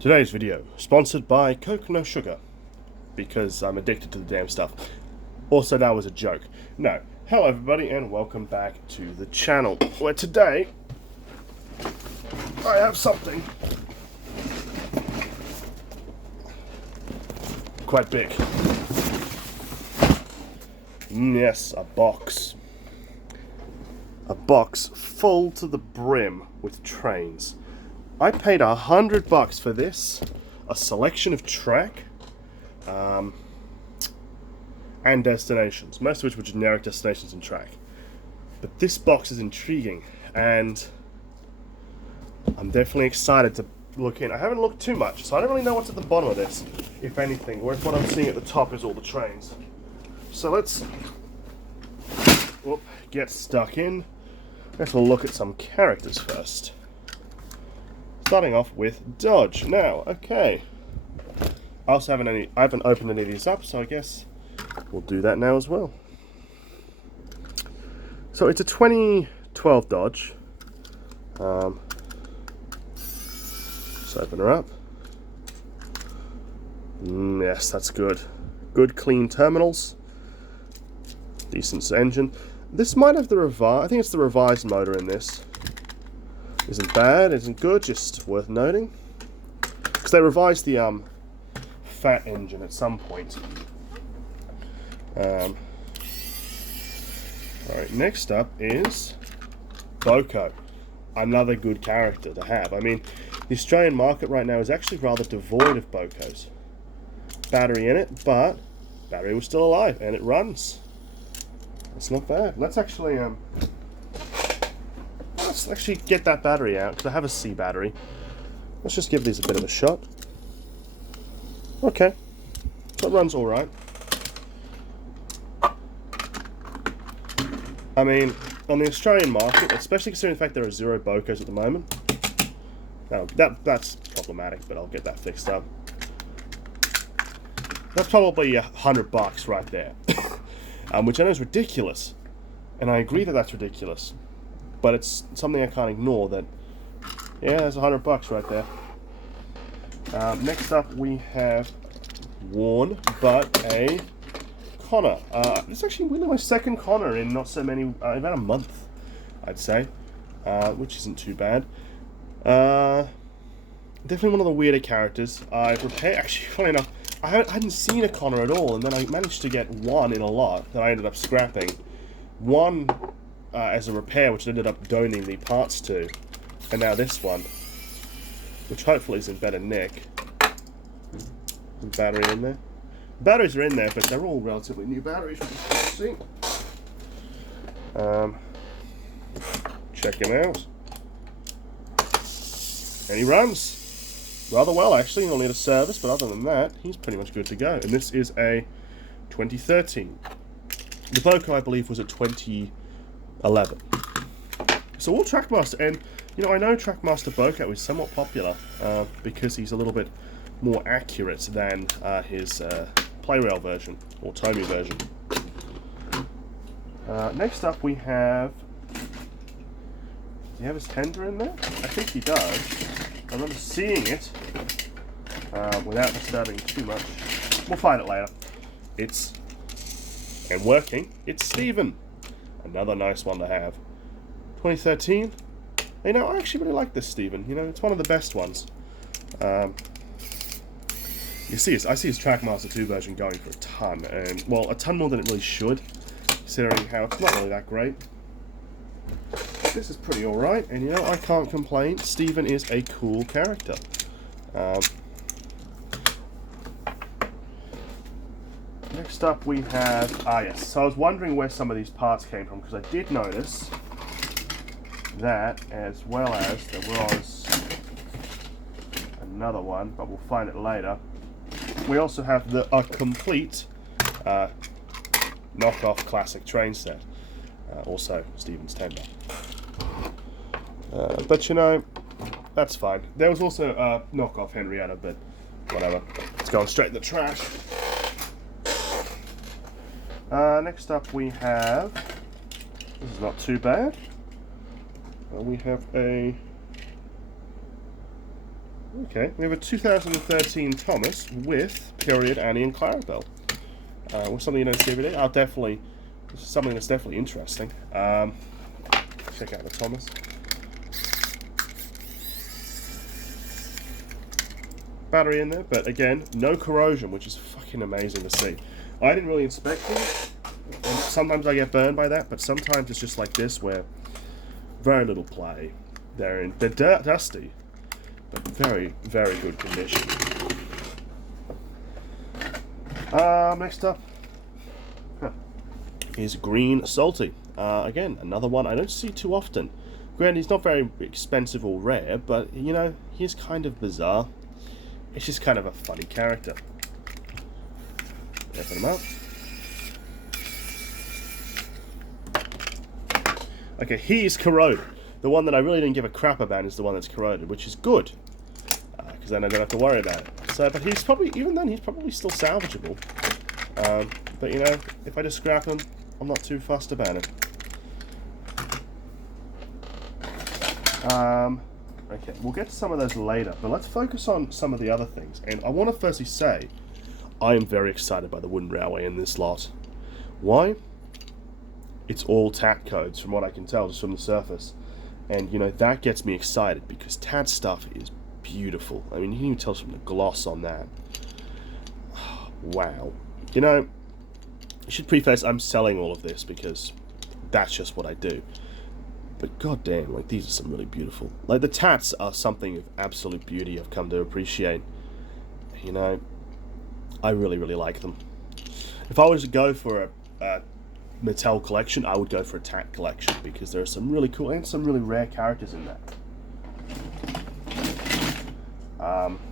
Today's video, sponsored by Coke No Sugar, because I'm addicted to the damn stuff. Also, that was a joke. No. Hello everybody and welcome back to the channel, where today I have something quite big. Yes, a box. A box full to the brim with trains. I paid $100 for this, a selection of track, and destinations, most of which were generic destinations and track. But this box is intriguing, and I'm definitely excited to look in. I haven't looked too much, so I don't really know what's at the bottom of this, if anything, or if what I'm seeing at the top is all the trains. So let's get stuck in. Let's look at some characters first. Starting off with Dodge. Now, okay. I haven't opened any of these up, so I guess we'll do that now as well. So it's a 2012 Dodge. Let's open her up. Yes, that's good. Good clean terminals. Decent engine. This might have the I think it's the revised motor in this. Isn't bad, isn't good, just worth noting. Because they revised the fat engine at some point. Alright, next up is Boko. Another good character to have. I mean, the Australian market right now is actually rather devoid of Bokos. Battery in it, but battery was still alive, and it runs. It's not bad. Let's actually get that battery out, because I have a C battery. Let's just give these a bit of a shot. Okay. So it runs alright. I mean, on the Australian market, especially considering the fact there are 0 Bokos at the moment. Now, that's problematic, but I'll get that fixed up. That's probably $100 right there. Which I know is ridiculous. And I agree that that's ridiculous. But it's something I can't ignore that, yeah, there's $100 right there. Next up we have worn, but a Connor. This is actually really my second Connor in not so many, about a month, I'd say. Which isn't too bad. Definitely one of the weirder characters. Actually, funny enough, I hadn't seen a Connor at all, and then I managed to get one in a lot that I ended up scrapping. One as a repair, which I ended up donating the parts to, and now this one, which hopefully is in better nick. Battery in there. Batteries are in there, but they're all relatively new batteries, which is interesting. Check him out. And he runs rather well, actually. He'll need a service, but other than that, he's pretty much good to go. And this is a 2013. The Boko, I believe, was a 2011. So all Trackmaster, and you know, I know Trackmaster Boko is somewhat popular because he's a little bit more accurate than his Playrail version, or Tomy version. Next up we have... Does he have his tender in there? I think he does. I remember seeing it without disturbing too much. We'll find it later. And working, it's Steven. Another nice one to have. 2013. You know, I actually really like this Steven. You know, it's one of the best ones. I see his Trackmaster 2 version going for a ton, and well, a ton more than it really should, considering how it's not really that great. This is pretty alright, and you know, I can't complain. Steven is a cool character. Next up we have... yes. So I was wondering where some of these parts came from, because I did notice that, as well as there was another one, but we'll find it later. We also have a complete knockoff classic train set. Also, Steven's tender. But you know, that's fine. There was also a knockoff Henrietta, but whatever. It's going straight in the trash. Next up we have... This is not too bad. We have a... Okay, we have a 2013 Thomas with period Annie and Clarabelle. With something you don't see every day. This is something that's definitely interesting. Check out the Thomas. Battery in there, but again, no corrosion, which is fucking amazing to see. I didn't really inspect it, and sometimes I get burned by that, but sometimes it's just like this, where very little play. They're dusty, but very, very good condition. Next up is Green Salty. Again, another one I don't see too often. Granted, he's not very expensive or rare, but you know, he's kind of bizarre. It's just kind of a funny character. Open him up. Okay, he's corroded. The one that I really didn't give a crap about is the one that's corroded, which is good, because then I don't have to worry about it. So, but he's probably, even then, he's probably still salvageable. But you know, if I just scrap him, I'm not too fussed about it. Okay, we'll get to some of those later, but let's focus on some of the other things. And I want to firstly say, I am very excited by the wooden railway in this lot. Why? It's all TAT codes, from what I can tell, just from the surface. And, you know, that gets me excited, because TAT stuff is beautiful. I mean, you can even tell from the gloss on that. Wow. You know, I should preface, I'm selling all of this, because that's just what I do. But goddamn, like, these are some really beautiful. Like, the tats are something of absolute beauty I've come to appreciate. You know, I really, really like them. If I was to go for a Mattel collection, I would go for a tat collection, because there are some really cool and some really rare characters in that.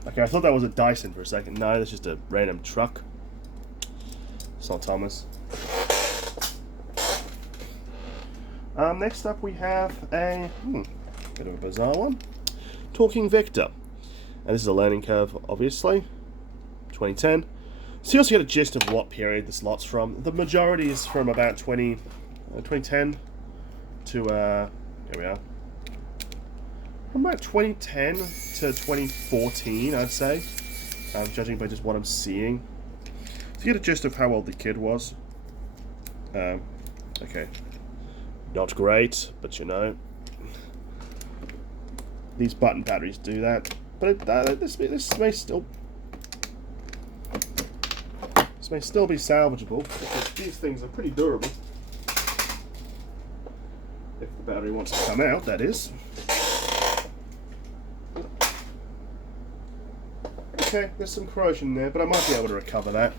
Okay, I thought that was a Dyson for a second. No, that's just a random truck. It's not Thomas. Next up we have a bit of a bizarre one. Talking Victor. And this is a learning curve, obviously. 2010. So you also get a gist of what period this lot's from. The majority is from about 2010 to, here we are. From about 2010 to 2014, I'd say. Judging by just what I'm seeing. So you get a gist of how old the kid was. Okay. Not great, but you know, these button batteries do that. But this may still be salvageable, because these things are pretty durable. If the battery wants to come out, that is. Okay, there's some corrosion there, but I might be able to recover that.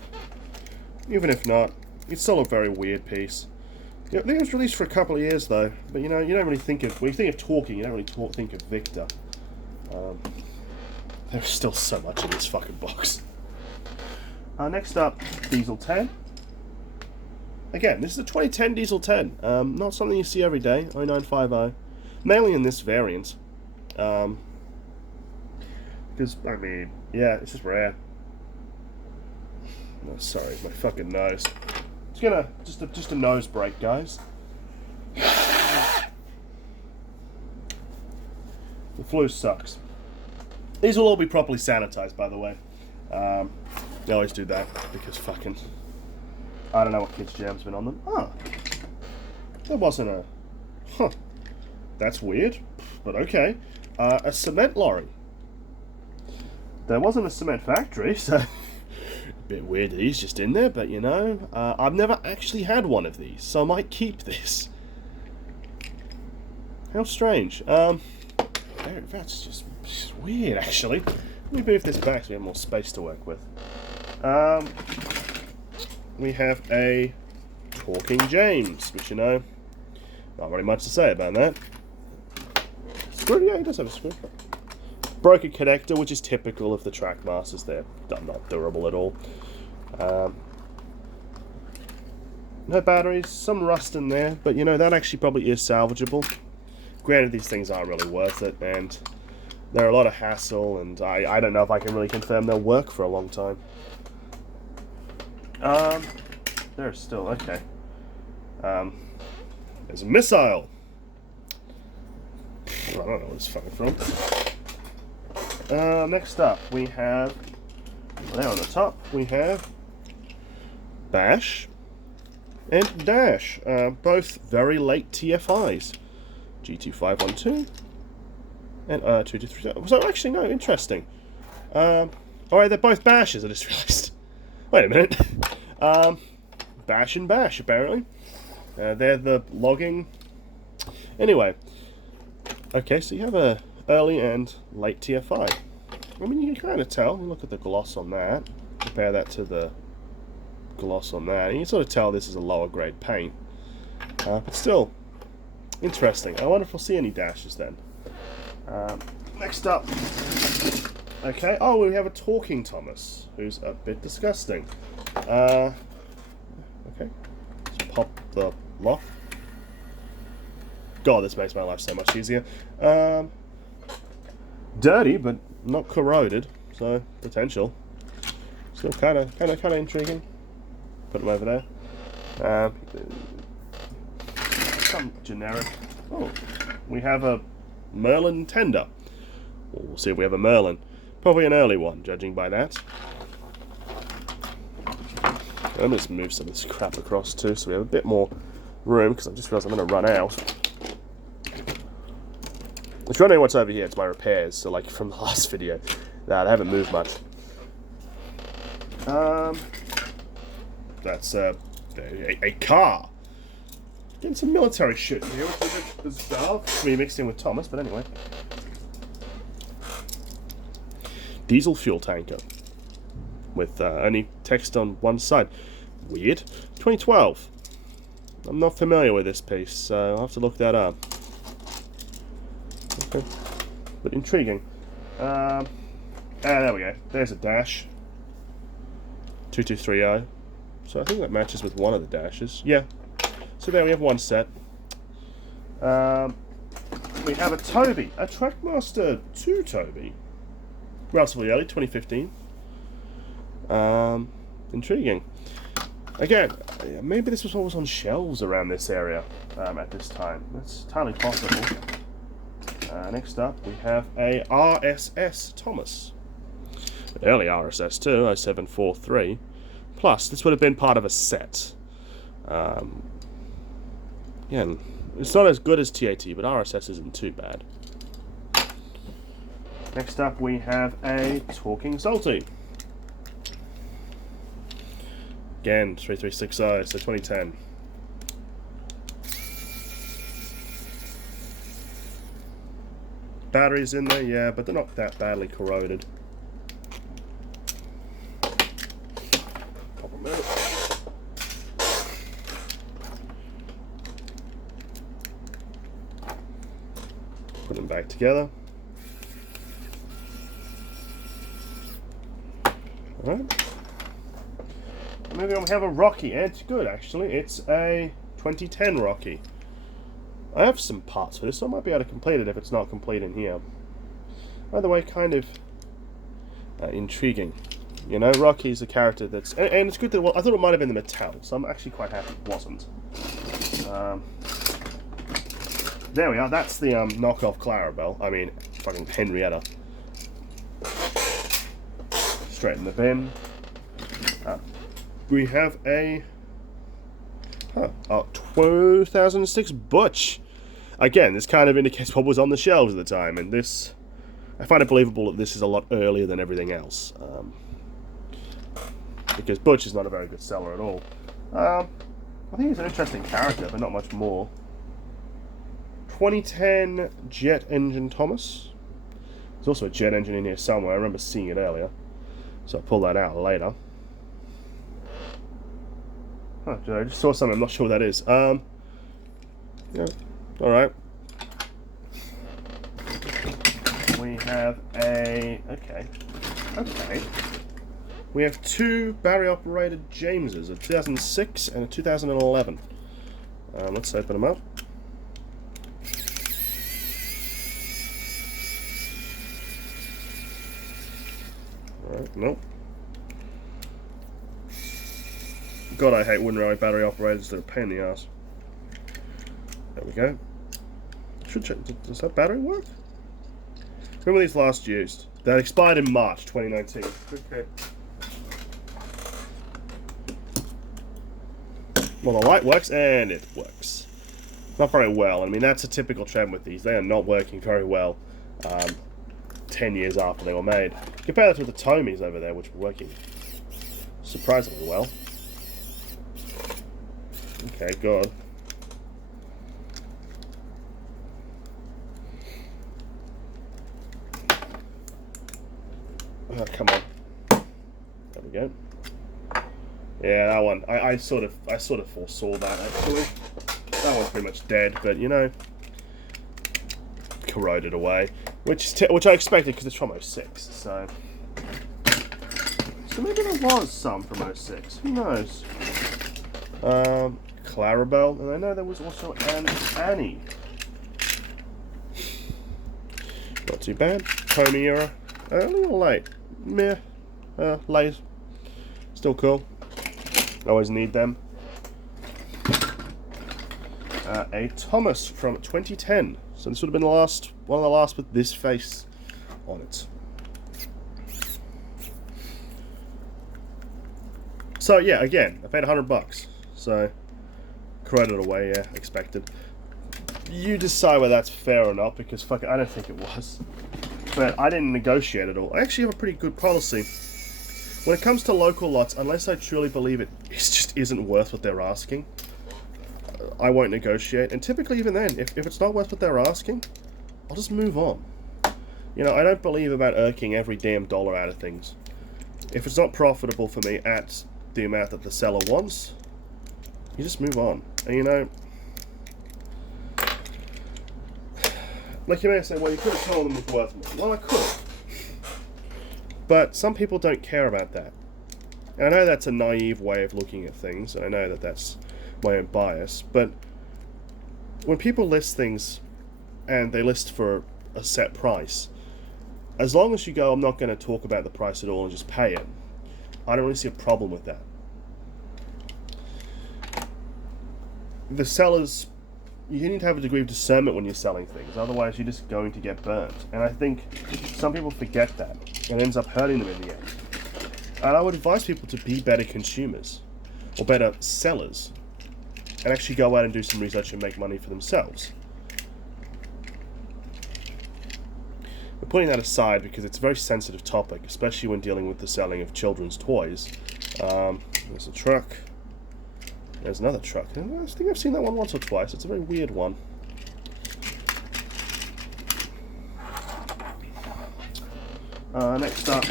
Even if not, it's still a very weird piece. Yeah, I think it was released for a couple of years though, but you know, you don't really think of, when you think of talking, you don't really think of Victor. There's still so much in this fucking box. Next up, Diesel 10. Again, this is a 2010 Diesel 10. Not something you see every day, 0950. Mainly in this variant. Because, I mean, yeah, it's just rare. Oh, sorry, my fucking nose. It's gonna, just a nose break, guys. The flu sucks. These will all be properly sanitized, by the way. I always do that, because fucking, I don't know what kids' jam's been on them. Oh, there wasn't a, huh, that's weird, but okay. A cement lorry. There wasn't a cement factory, so a bit weird that he's just in there, but you know, I've never actually had one of these, so I might keep this. How strange. That's just weird, actually. Let me move this back so we have more space to work with. We have a Talking James, which, you know, not very much to say about that. Screw, yeah, he does have a screw. Broken connector, which is typical of the Trackmasters. They're not durable at all. No batteries, some rust in there, but you know, that actually probably is salvageable. Granted, these things aren't really worth it, and they're a lot of hassle, and I don't know if I can really confirm they'll work for a long time. They're still, okay. There's a missile. I don't know where it's fucking from. Next up, we have, there on the top, we have Bash and Dash, both very late TFIs. G2512 and 2230. So actually, no, interesting. Alright, they're both Bashes, I just realised. Wait a minute. Bash and Bash, apparently. They're the logging. Anyway. Okay, so you have a early and late TFI. I mean, you can kind of tell. You look at the gloss on that. Compare that to the gloss on that. And you can sort of tell this is a lower grade paint. But still, interesting. I wonder if we'll see any dashes then. Next up. Okay, oh, we have a talking Thomas, who's a bit disgusting. Okay, let's pop the lock. God, this makes my life so much easier. Dirty, but not corroded, so potential. Still kind of intriguing. Put them over there. Some generic. Oh, we have a Merlin tender. We'll see if we have a Merlin. Probably an early one, judging by that. Let me just move some of this crap across too, so we have a bit more room, because I just realised I'm going to run out. If you're wondering what's over here, it's my repairs. So, like from the last video, they haven't moved much. That's a car. Getting some military shit in here, which is a bit bizarre to be mixed in with Thomas, but anyway. Diesel fuel tanker with only text on one side. Weird. 2012. I'm not familiar with this piece, so I'll have to look that up. Okay. But intriguing. There we go. There's a dash. 2230. So I think that matches with one of the dashes. Yeah. So there we have one set. We have a Toby. A Trackmaster 2 Toby. Relatively early, 2015. Intriguing. Again, maybe this was what was on shelves around this area at this time. That's entirely possible. Next up, we have a RSS Thomas. An early RSS too, 0743. Plus, this would have been part of a set. Again, it's not as good as TAT, but RSS isn't too bad. Next up, we have a Talking Salty. Again, 3360, so 2010. Batteries in there, yeah, but they're not that badly corroded. Pop them out. Put them back together. Alright. Maybe we have a Rocky. It's good, actually. It's a 2010 Rocky. I have some parts for this, so I might be able to complete it if it's not complete in here. By the way, kind of intriguing. You know, Rocky's a character that's... And it's good that... Well, I thought it might have been the Mattel, so I'm actually quite happy it wasn't. There we are. That's the knockoff Clarabelle. I mean, fucking Henrietta. Straight in the bin. We have a 2006 Butch. Again, this kind of indicates what was on the shelves at the time, and this, I find it believable that this is a lot earlier than everything else, because Butch is not a very good seller at all. I think he's an interesting character, but not much more. 2010 Jet Engine Thomas. There's also a jet engine in here somewhere. I remember seeing it earlier, so I'll pull that out later. Huh, I just saw something, I'm not sure what that is. Yeah, alright. We have a... Okay. We have two battery-operated Jameses, a 2006 and a 2011. Let's open them up. Alright, nope. God, I hate wooden railway battery operators. They're a pain in the ass. There we go. Should check. Does that battery work? When were these last used? They expired in March 2019. Okay. Well, the light works, and it works. Not very well. I mean, that's a typical trend with these. They are not working very well 10 years after they were made. Compare that with the Tomies over there, which were working surprisingly well. Okay, good. Oh, come on. There we go. Yeah, that one. I sort of foresaw that, actually. That one's pretty much dead, but you know, corroded away, which I expected because it's from '06. So maybe there was some from '06. Who knows? Clarabelle, and I know there was also an Annie. Not too bad. Comey era, early or late? Meh. Late. Still cool. Always need them. A Thomas from 2010. So this would have been one of the last with this face on it. So yeah, again, I paid $100. So corroded away, yeah, expected. You decide whether that's fair or not, because fuck it, I don't think it was. But I didn't negotiate at all. I actually have a pretty good policy. When it comes to local lots, unless I truly believe it just isn't worth what they're asking, I won't negotiate. And typically even then, if it's not worth what they're asking, I'll just move on. You know, I don't believe about irking every damn dollar out of things. If it's not profitable for me at the amount that the seller wants, you just move on. And you know, like you may say, well, you could have told them it's worth more. Well, I could have. But some people don't care about that. And I know that's a naive way of looking at things, and I know that that's my own bias, but when people list things and they list for a set price, as long as you go, I'm not going to talk about the price at all and just pay it, I don't really see a problem with that. The sellers, you need to have a degree of discernment when you're selling things, otherwise you're just going to get burnt. And I think some people forget that, and it ends up hurting them in the end. And I would advise people to be better consumers, or better sellers, and actually go out and do some research and make money for themselves. We're putting that aside because it's a very sensitive topic, especially when dealing with the selling of children's toys. There's a truck. There's another truck. I think I've seen that one once or twice. It's a very weird one. Next up,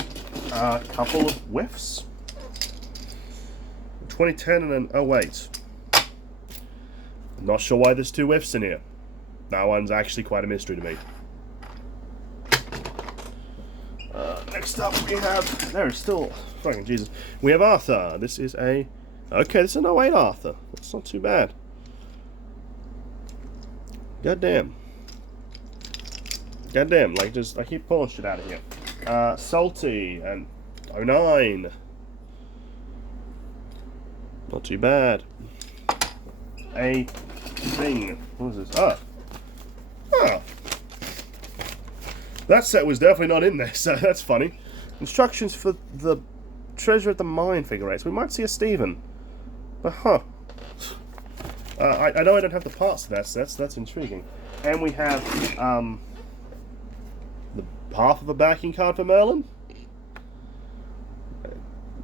a couple of whiffs. 2010 and an 08. I'm not sure why there's two whiffs in here. That one's actually quite a mystery to me. Next up we have... There is still... Fucking Jesus. We have Arthur. This is a... Okay, this is an 08 Arthur. That's not too bad. Goddamn. Goddamn, like just... I keep pulling shit out of here. Salty and 09. Not too bad. A thing. What is this? Oh. That set was definitely not in there, so that's funny. Instructions for the Treasure at the Mine figure 8. So we might see a Steven. But I know I don't have the parts to that set, so that's intriguing. And we have the half of a backing card for Merlin.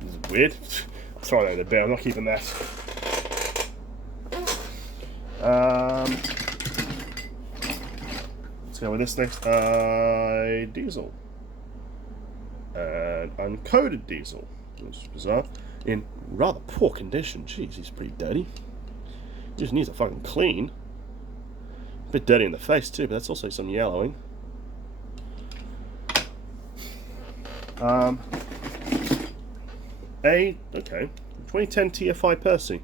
This is weird. I'll throw that in the bin. I'm not keeping that. Let's go with this next. Diesel. Uncoded Diesel. Which is bizarre. In rather poor condition. Jeez, he's pretty dirty. Just needs a fucking clean. A bit dirty in the face too, but that's also some yellowing. Okay. 2010 TFI Percy.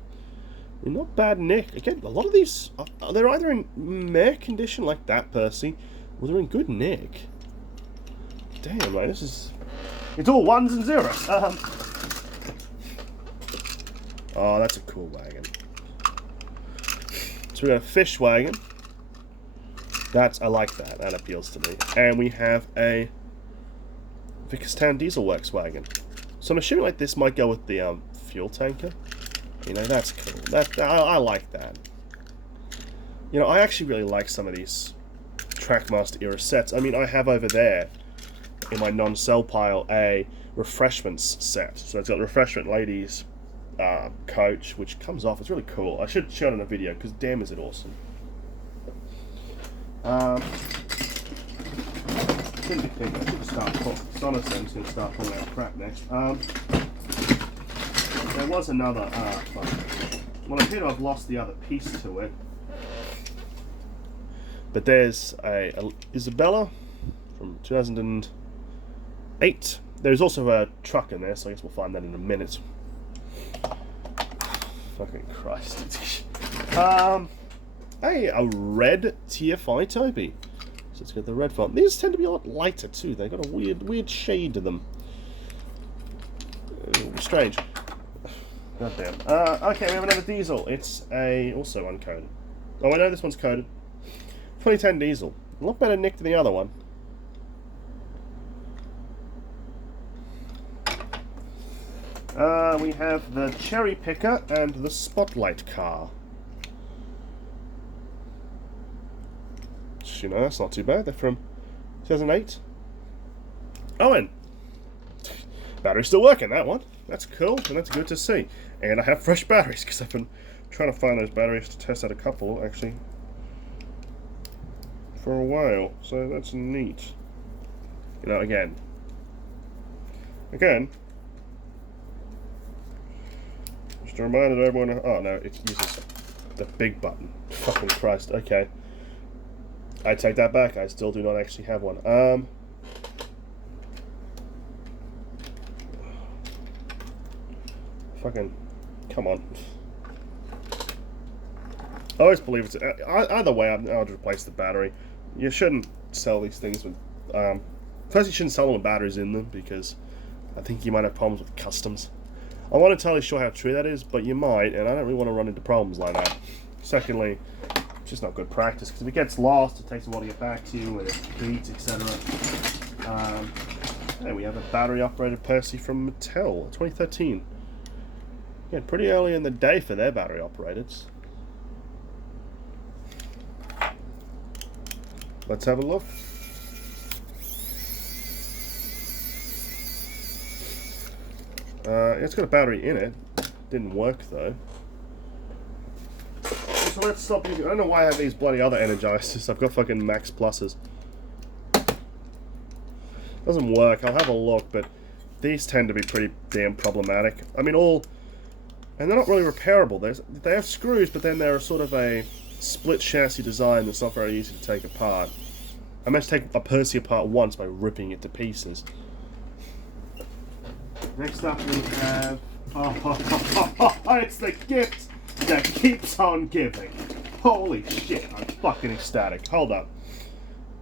Not bad nick. Again, a lot of these, they're either in meh condition like that Percy, or they're in good nick. Damn, man, this is... It's all ones and zeros. Oh, that's a cool wagon. So we got a fish wagon. I like that. That appeals to me. And we have a Vickerstown Diesel Works wagon. So I'm assuming like this might go with the fuel tanker. You know, that's cool. I like that. You know, I actually really like some of these Trackmaster era sets. I mean, I have over there in my non-sell pile a refreshments set. So it's got refreshment ladies coach, which comes off. It's really cool. I should show it in a video because damn is it awesome. Shouldn't be thinking. I should start pulling. Sonosen's going to start pulling out crap next. There was another. Well, I appear to have lost the other piece to it. But there's a Isabella from 2008. There's also a truck in there, so I guess we'll find that in a minute. Fucking Christ. Hey, a red TFI Toby. So let's get the red font. These tend to be a lot lighter too. They've got a weird shade to them. Strange. Goddamn. Okay, we have another diesel. It's also uncoded. Oh, I know this one's coded. 2010 diesel. A lot better nick than the other one. We have the cherry picker and the spotlight car. You know, that's not too bad. They're from 2008. Oh, and battery's still working, that one. That's cool, and that's good to see. And I have fresh batteries, because I've been trying to find those batteries to test out a couple, actually, for a while. So that's neat. You know, again, just a reminder to everyone. Oh no, it uses the big button. Fucking Christ. Okay, I take that back. I still do not actually have one. Fucking, come on. I always believe it's either way. I'll just replace the battery. You shouldn't sell these things with. First, you shouldn't sell them with batteries in them because I think you might have problems with customs. I'm not entirely sure how true that is, but you might, and I don't really want to run into problems like that. Secondly, it's just not good practice because if it gets lost, it takes a while to get back to you, and it beats, etc. Hey, we have a battery-operated Percy from Mattel, 2013. Yeah, pretty early in the day for their battery-operateds. Let's have a look. It's got a battery in it. Didn't work though. So let's stop using. I don't know why I have these bloody other energizers. I've got fucking Max Pluses. Doesn't work. I'll have a look, but these tend to be pretty damn problematic. I mean, and they're not really repairable. They have screws, but then they're sort of a split chassis design that's not very easy to take apart. I managed to take a Percy apart once by ripping it to pieces. Next up we have... it's the gift that keeps on giving. Holy shit, I'm fucking ecstatic. Hold up.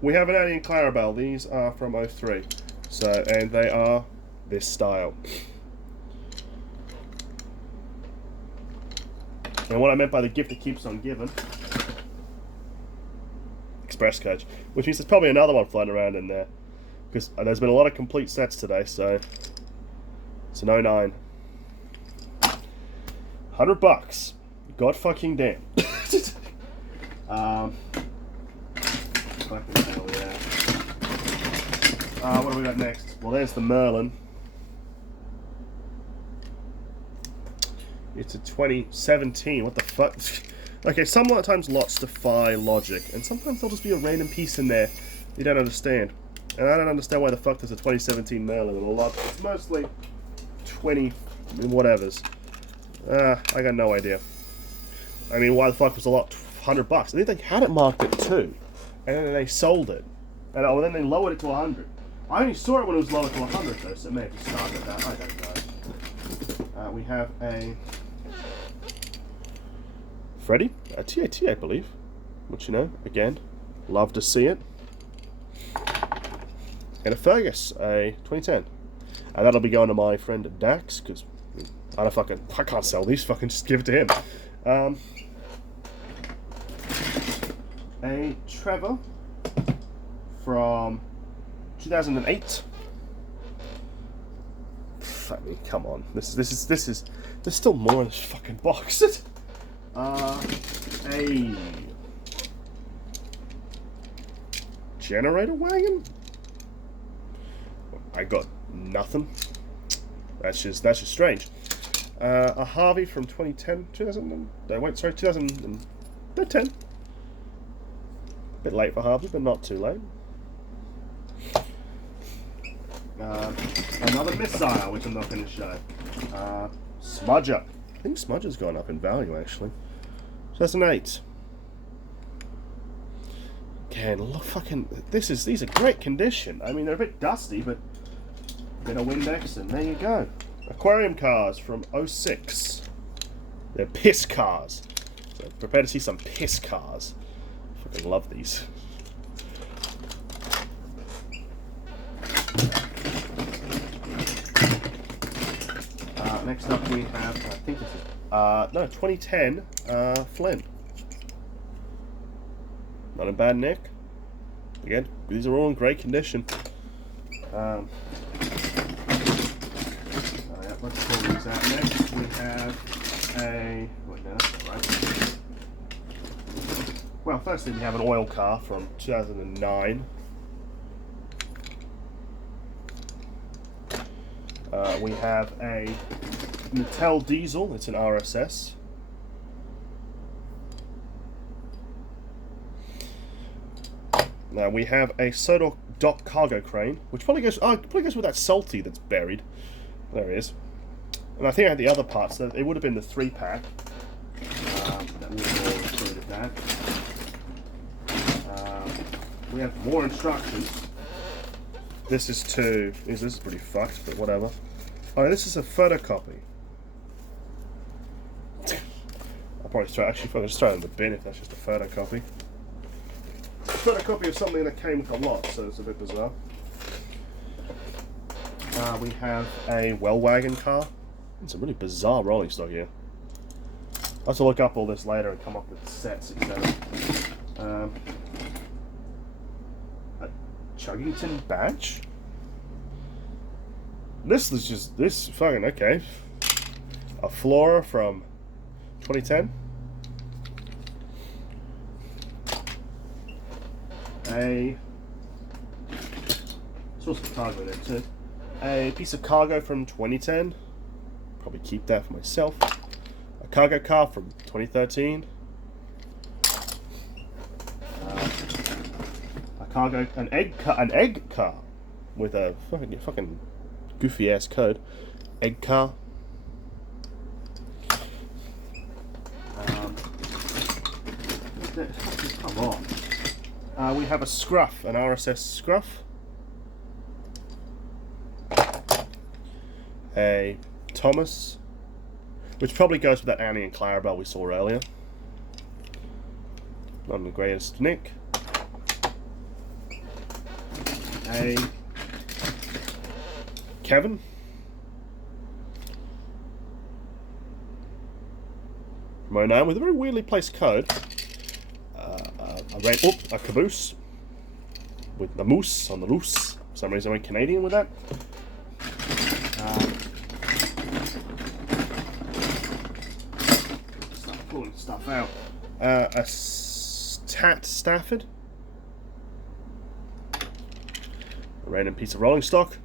We have an Annie and Clarabelle. These are from 03. And they are this style. And what I meant by the gift that keeps on giving... Express coach. Which means there's probably another one floating around in there. Because there's been a lot of complete sets today, so... It's an 09. $100. God fucking damn. Fucking hell, yeah. What do we got next? Well, there's the Merlin. It's a 2017. What the fuck? Okay, sometimes lots defy logic, and sometimes there'll just be a random piece in there you don't understand. And I don't understand why the fuck there's a 2017 Merlin in a lot. It's mostly 20 whatevers. I got no idea. I mean, why the fuck was a lot? $100. I think they had it marked at 2, and then they sold it, and then they lowered it to 100. I only saw it when it was lowered to 100 though, so it may have just started at that. I don't know. We have a Freddy, a TAT, I believe, which, you know, again, love to see it, and a Fergus, a 2010. And that'll be going to my friend Dax, because I can't sell these, fucking just give it to him. A Trevor from 2008. I mean, come on. There's still more in this fucking box. A generator wagon? I got nothing. That's just strange. A Harvey from 2010, 2010. Bit late for Harvey, but not too late. Another missile, which I'm not going to show. Smudger. I think Smudger's gone up in value, actually. 2008. Again, look, fucking. These are great condition. I mean, they're a bit dusty, but a bit of Windex, and there you go. Aquarium cars from 06. They're piss cars. So prepare to see some piss cars. I fucking love these. Next up we have, I think this is, 2010 Flynn. Not in bad nick. Again, these are all in great condition. Let's pull these out. Next we have a, wait, no, that's not right. Well, firstly we have an oil car from 2009. We have a Mattel diesel, it's an RSS. Now we have a Soda Dock cargo crane, which probably goes with that salty that's buried. There it is. And I think I had the other parts, so it would have been the 3-pack. That would have all included that. We have more instructions. This is pretty fucked, but whatever. Oh, this is a photocopy. I'll probably just throw it in the bin if that's just a photocopy. A photocopy of something that came with a lot, so it's a bit bizarre. We have a well wagon car. It's a really bizarre rolling stock here. I'll have to look up all this later and come up with sets, etc. A Chuggington badge? This fucking, okay. A Flora from 2010. Source of cargo there too. A piece of cargo from 2010. Probably keep that for myself. A cargo car from 2013. An egg car with a fucking goofy ass code. Egg car. Come on. We have a Scruff, an RSS Scruff. A Thomas, which probably goes with that Annie and Clarabelle we saw earlier. Not in the greatest nick. A Kevin. Monan with a very weirdly placed code. A caboose with the moose on the loose. For some reason I went Canadian with that. Start pulling stuff out. A Tat Stafford. A random piece of rolling stock.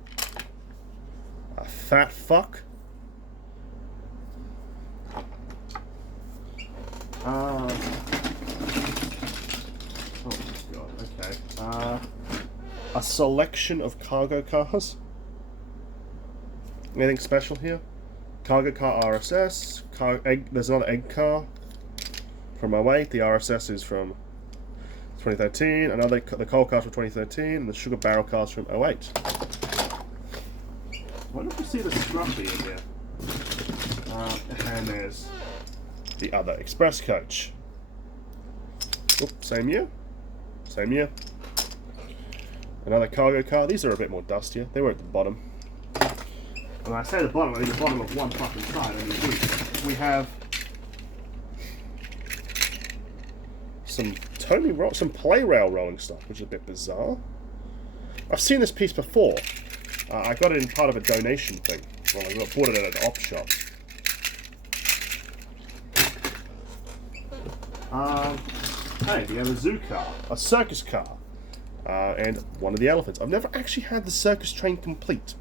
A fat fuck. Oh my god, okay. A selection of cargo cars. Anything special here? Cargo car RSS. There's another egg car from 08. The RSS is from 2013. The coal cars from 2013. And the sugar barrel cars from 08. Why don't we see the Scruffy in here? And there's the other express coach. Oop, same year. Same year. Another cargo car. These are a bit more dustier. They were at the bottom. When I say the bottom, I mean the bottom of one fucking side. I mean, we have some play rail rolling stock, which is a bit bizarre. I've seen this piece before. I got it in part of a donation thing. Well, I bought it at an op shop. Hey, we have a zoo car, a circus car, and one of the elephants. I've never actually had the circus train complete.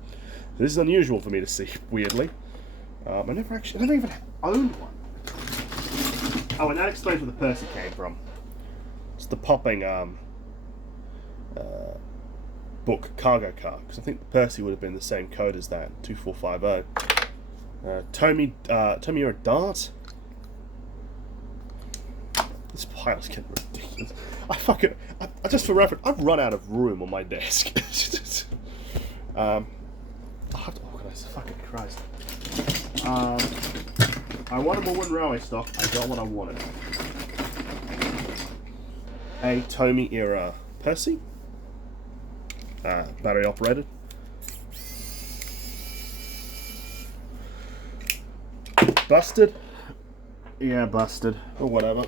This is unusual for me to see, weirdly. I never even owned one. Oh, and that explains where the Percy came from. It's the popping book cargo car, because I think the Percy would have been the same code as that, 2450. Tomy, you're a dart. This pile's getting ridiculous. I just for reference, I've run out of room on my desk. I have to organise. Fucking Christ. I wanted more wooden railway stock. I got what I wanted. A Tomy era Percy. Battery operated. Busted. Yeah, busted. Or whatever.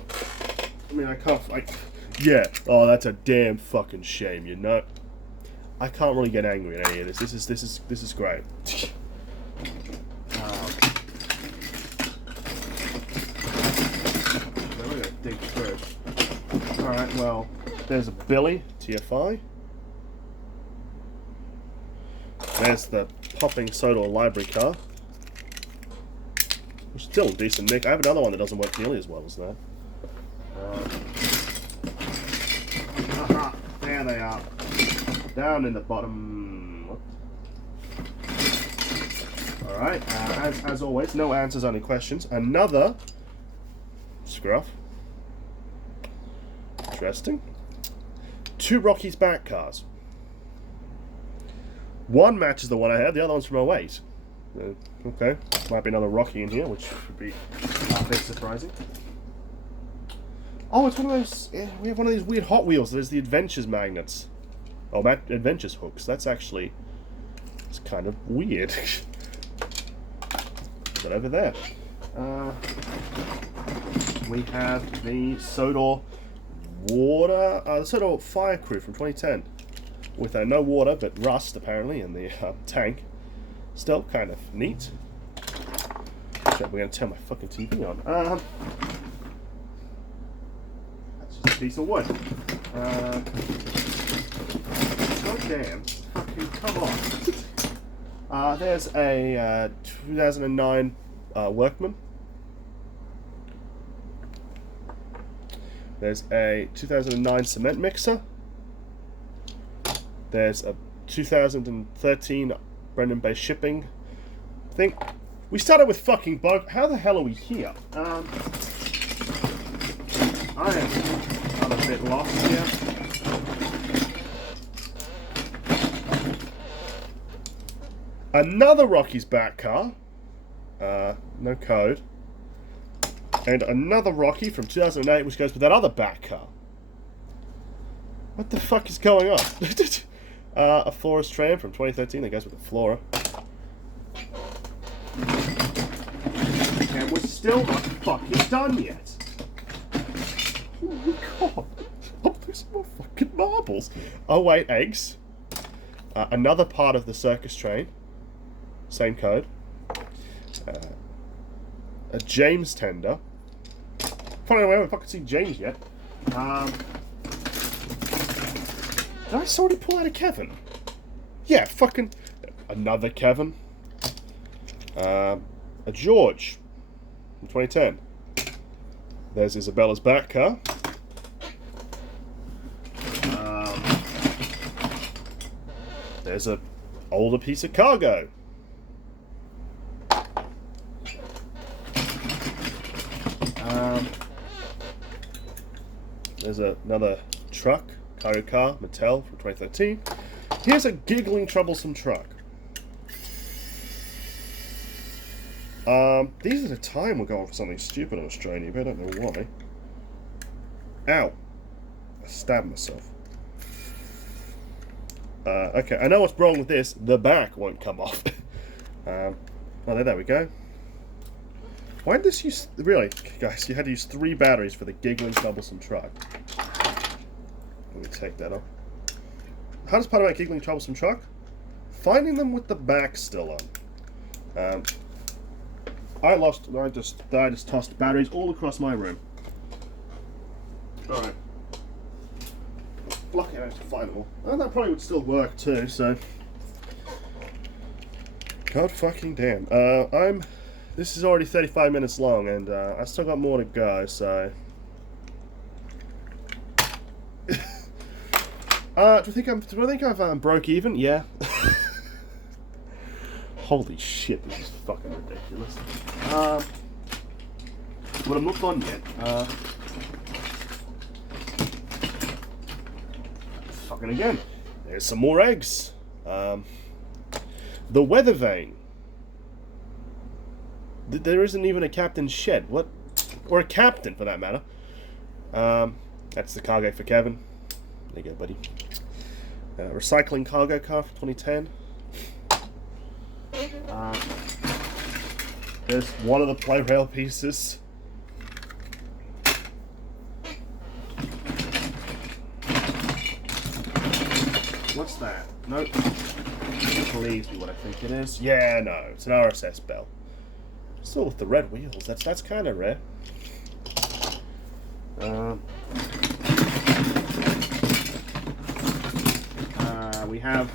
I mean, I can't, yeah. Oh, that's a damn fucking shame, you know? I can't really get angry at any of this. This is great. We're gonna dig through. Alright, well, there's a Billy, TFI. There's the popping Sodor library car. Which is still a decent nick. I have another one that doesn't work nearly as well as that. There they are. Down in the bottom. Alright, as always, no answers, only questions. Another scruff. Interesting. 2 Rocky's back cars. One matches the one I had, the other one's from 08. Okay, might be another Rocky in here, which would be a bit surprising. Oh, it's one of those. We have one of these weird Hot Wheels. There's the Adventures magnets. Oh, Adventures hooks. That's actually. It's kind of weird. But over there. We have the Sodor water. The Sodor Fire Crew from 2010. With no water, but rust, apparently, in the tank. Still kind of neat. We're going to turn my fucking TV on. That's just a piece of wood. God damn. Fucking come on. There's a 2009 Workman. There's a 2009 cement mixer. There's a 2013 Brendan Bay shipping thing. We started with fucking bug. How the hell are we here? I am a bit lost here. Another Rocky's back car. No code. And another Rocky from 2008, which goes with that other back car. What the fuck is going on? A Flora's tram from 2013 that goes with the Flora. And we're still not fucking done yet. Oh my god. Oh, there's more fucking marbles. Oh wait, eggs. Another part of the circus train. Same code. A James tender. Funny, we haven't fucking seen James yet. Did I already pull out a Kevin? Yeah, fucking... Another Kevin. A George. From 2010. There's Isabella's back car. There's a older piece of cargo. There's another truck. Cargo car, Mattel from 2013. Here's a giggling, troublesome truck. These are the time we're going for something stupid in Australia, but I don't know why. Ow. I stabbed myself. Okay, I know what's wrong with this. The back won't come off. Oh, there we go. Why did this use... Really, guys, you had to use 3 batteries for the giggling, troublesome truck. Let me take that off. hardest part about giggling troublesome truck? Finding them with the back still on. I just tossed batteries all across my room. Alright. Lucky I managed to find them all. And that probably would still work too, so. God fucking damn. This is already 35 minutes long, and I still got more to go, so. Do I think I've broke even? Yeah. Holy shit, this is fucking ridiculous. But I'm not done yet. Fucking again. There's some more eggs. The weather vane. There isn't even a captain's shed. What? Or a captain, for that matter. That's the cargo for Kevin. There you go, buddy. Recycling cargo car for 2010. There's one of the play rail pieces. What's that? Nope. Please be what I think it is. Yeah, no, it's an RSS bell. Still with the red wheels. That's kind of rare. We have.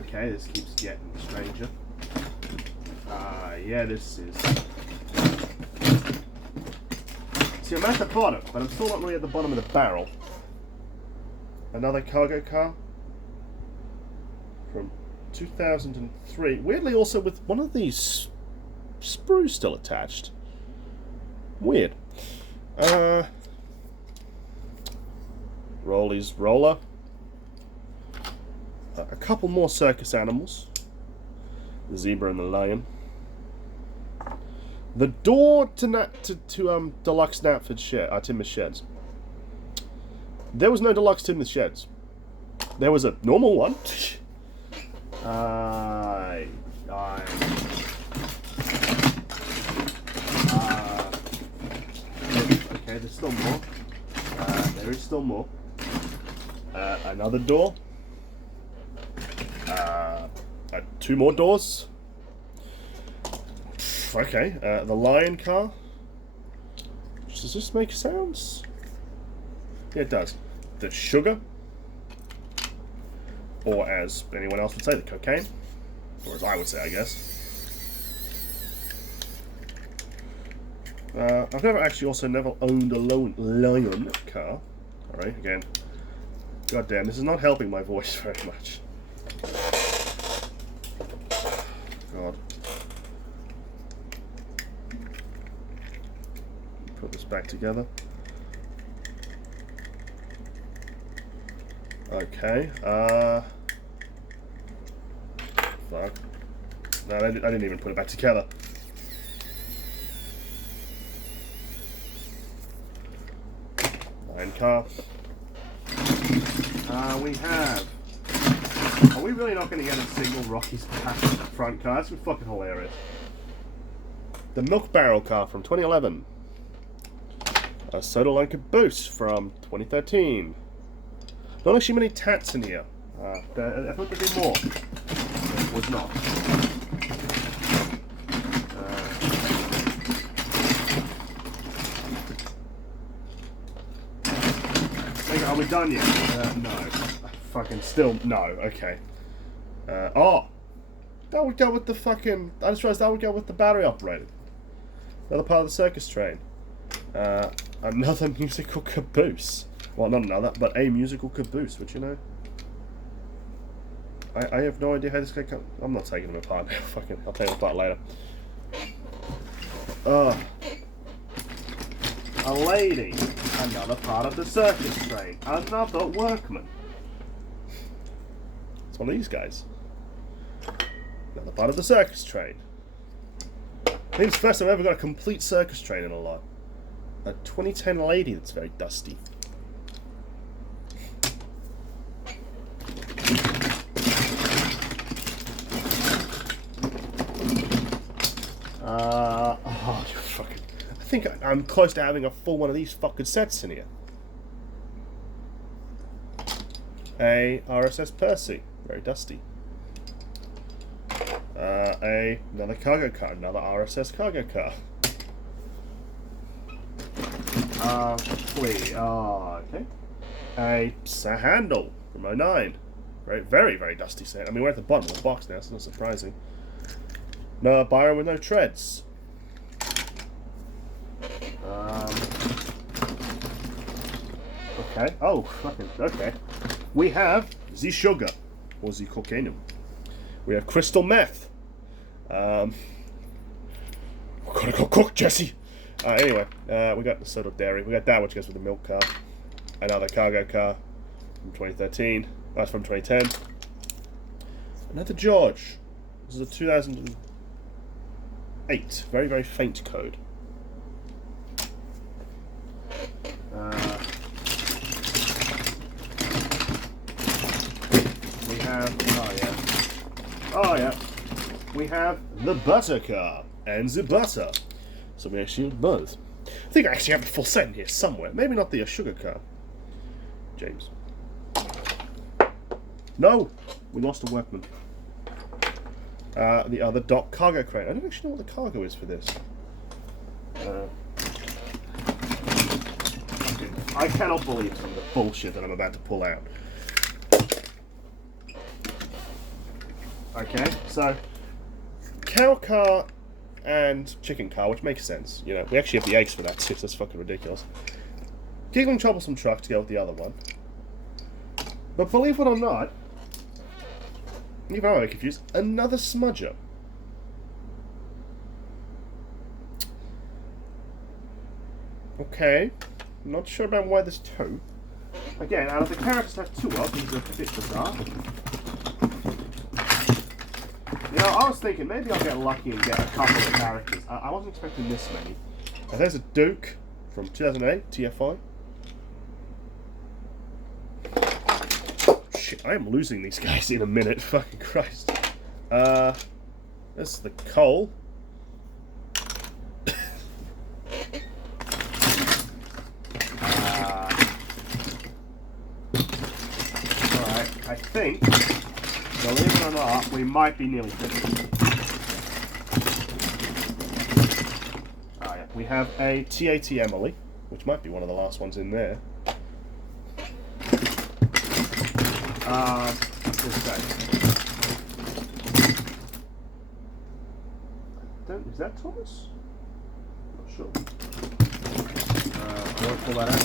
Okay, this keeps getting stranger. Yeah, this is. See, I'm at the bottom, but I'm still not really at the bottom of the barrel. Another cargo car from 2003. Weirdly, also with one of these sprues still attached. Weird. Rollies roller. A couple more circus animals. The zebra and the lion. The door to Deluxe Knapford Timber Sheds. There was no Deluxe Timber Sheds. There was a normal one. Okay, there's still more. There is still more. Another door. Two more doors. Okay, the lion car. Does this make sounds? Yeah, it does. The sugar. Or as anyone else would say, the cocaine. Or as I would say, I guess. I've never owned a lion car. Alright, again. God damn, this is not helping my voice very much. God. Put this back together. Okay, fuck. No, I didn't even put it back together. Line car. We have... Are we really not going to get a single Rocky's front car? That's fucking hilarious. The Milk Barrel car from 2011. A Soda Line Caboose from 2013. Not actually many tats in here. I thought there'd be more. There was not. Are we done yet? No. Fucking still no. Okay. Oh, that would go with the fucking. I just realized that would go with the battery operated. Another part of the circus train. Another musical caboose. Well, not another, but a musical caboose, which, you know... I have no idea how this guy comes... I'm not taking him apart now, fucking... I'll take him apart later. A lady. Another part of the circus train. Another workman. It's one of these guys. Another part of the circus train. I think it's the first time I've ever got a complete circus train in a lot. A 2010 lady that's very dusty. Oh, you fucking... I think I'm close to having a full one of these fucking sets in here. a RSS Percy, very dusty. Another cargo car, another RSS cargo car. Okay. A Sahandle from '09. Very, very dusty set. I mean, we're at the bottom of the box now, so it's not surprising. No, Byron with no treads. Okay. Oh, fucking okay. We have the sugar, or the cocaine. We have crystal meth. We're gonna go cook, Jesse. Anyway, we got the soda dairy. We got that, which goes with the milk car. Another cargo car from 2013. That's from 2010. Another George. This is a 2008. Very, very faint code. We have. Oh yeah. We have the butter car and the butter. So we actually have both. I think I actually have the full set in here somewhere. Maybe not the sugar car. James. No! We lost a workman. The other dock cargo crane. I don't actually know what the cargo is for this. I cannot believe some of the bullshit that I'm about to pull out. Okay, so cow car and chicken car, which makes sense. You know, we actually have the eggs for that too, so that's fucking ridiculous. Giggling troublesome truck to go with the other one. But believe it or not, even I'm very confused, another smudger. Okay, I'm not sure about why there's two. Again, out of the characters I have two of, these are a bit bizarre. You know, I was thinking maybe I'll get lucky and get a couple of characters. I wasn't expecting this many. And there's a Duke from 2008, TFI. Shit, I am losing these guys in a minute. Fucking Christ. This is the Cole. Alright, I think, believe it or not, we might be nearly finished. Oh yeah, we have a TAT Emily, which might be one of the last ones in there. What's that? Is that Thomas? Not sure. I won't pull that out.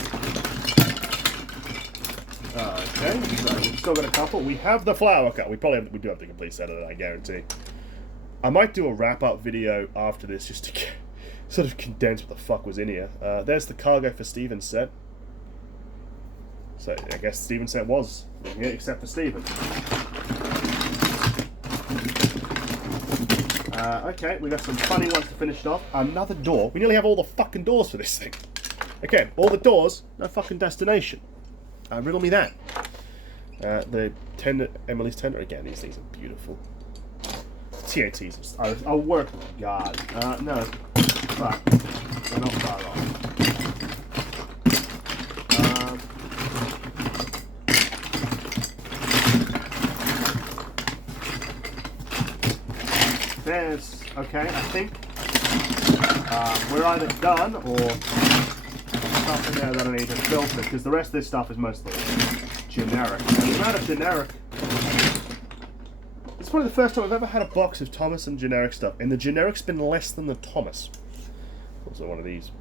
Okay, so we've still got a couple. We have the flower cut. We do have the complete set of it, I guarantee. I might do a wrap-up video after this just to sort of condense what the fuck was in here. There's the cargo for Steven's set. So I guess Steven's set was in here, except for Steven. Okay, we got some funny ones to finish it off. Another door. We nearly have all the fucking doors for this thing. Okay, all the doors, no fucking destination. Riddle me that. The tender, Emily's tender again. These things are beautiful. TATs. Oh, work. God. No, but they're not far off. There's okay. I think we're either done or stuff in there that I need to filter because the rest of this stuff is mostly generic. And the amount of generic. It's probably the first time I've ever had a box of Thomas and generic stuff, and the generic's been less than the Thomas. Also one of these.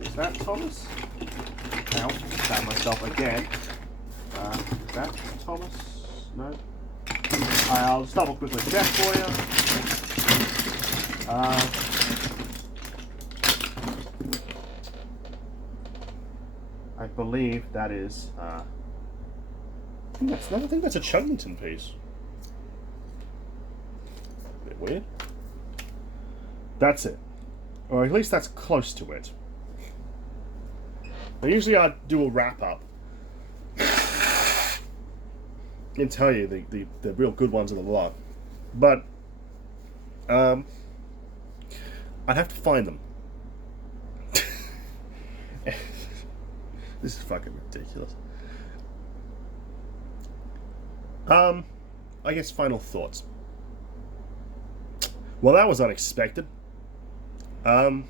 Is that Thomas? Ow, found myself again. Is that Thomas? No. I'll just double quickly check for you. I believe that is. I think that's a Chudlington piece. A bit weird. That's it, or at least that's close to it. Now, usually I do a wrap up. I can tell you the real good ones of the lot, but I'd have to find them. This is fucking ridiculous. I guess final thoughts. Well, that was unexpected. I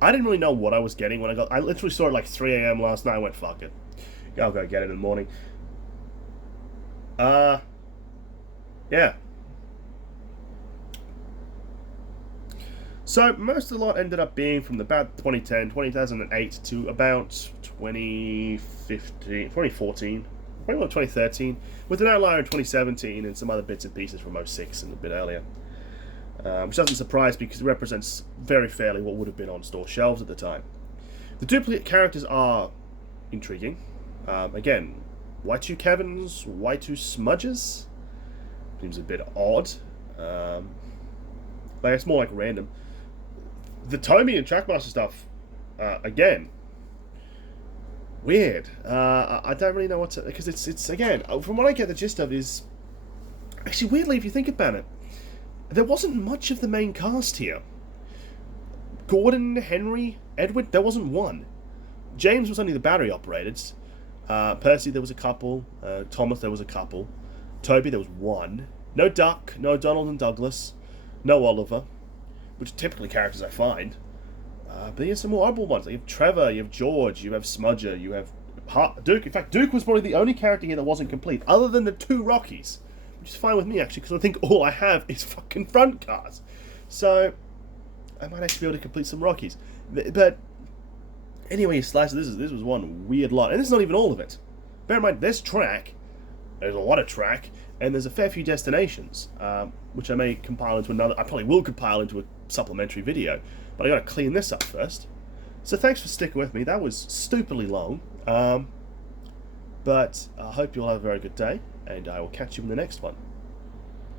didn't really know what I was getting when I literally saw it like 3 a.m. last night. I went, fuck it. I'll go get it in the morning. Yeah. So most of the lot ended up being from about 2008 to about 2014, probably about 2013, with an outlier in 2017 and some other bits and pieces from 06 and a bit earlier. Which doesn't surprise me because it represents very fairly what would have been on store shelves at the time. The duplicate characters are intriguing. Again, Y2 Kevins, Y2 Smudges seems a bit odd. Like it's more like random. The Tomy and Trackmaster stuff, again, weird. I don't really know what to, because it's again, from what I get the gist of is, actually weirdly if you think about it, there wasn't much of the main cast here. Gordon, Henry, Edward, there wasn't one. James was only the battery operated. Percy, there was a couple. Thomas, there was a couple. Toby, there was one. No Duck, no Donald and Douglas, no Oliver, which are typically characters I find. But you have some more oddball ones. You have Trevor, you have George, you have Smudger, you have Duke. In fact, Duke was probably the only character here that wasn't complete, other than the 2 Rockies. Which is fine with me, actually, because I think all I have is fucking front cars. So, I might actually be able to complete some Rockies. But, anyway, you slice it, this was one weird lot. And this is not even all of it. Bear in mind, there's track. There's a lot of track. And there's a fair few destinations. Which I may compile into another... I probably will compile into a supplementary video. But I gotta clean this up first. So, thanks for sticking with me. That was stupidly long. But I hope you all have a very good day. And I will catch you in the next one.